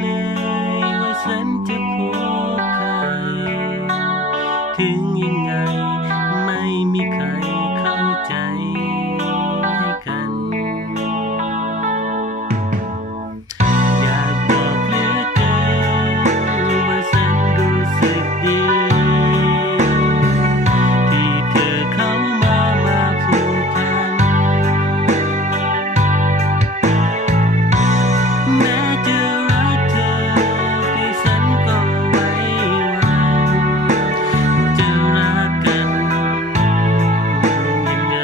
เลยว่าฉันจะผูกใครถึงยังไงไม่มีใครเข้าใจให้กันอยากบอกเหลือเกินว่าฉันรู้สึกดีที่เธอเข้ามาผูกพันแม้จะรักเธอที่ฉันก็ไว้วันจะรักกันยังไง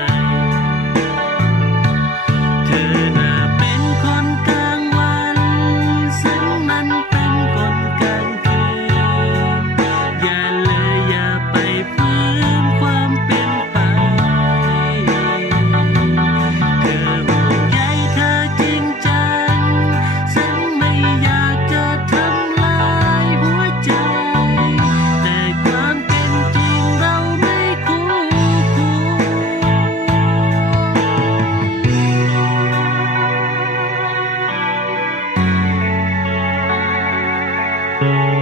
เธอน่ะเป็นคนกลางวันฉันมันเป็นคนกลางคืนอย่าเลยอย่าไปฝืนความเป็นไปเธอห่วงใยเธอจริงจังฉันไม่อยากจะทำลายหัวใจแต่ความเป็นจริงเราไม่คู่ควร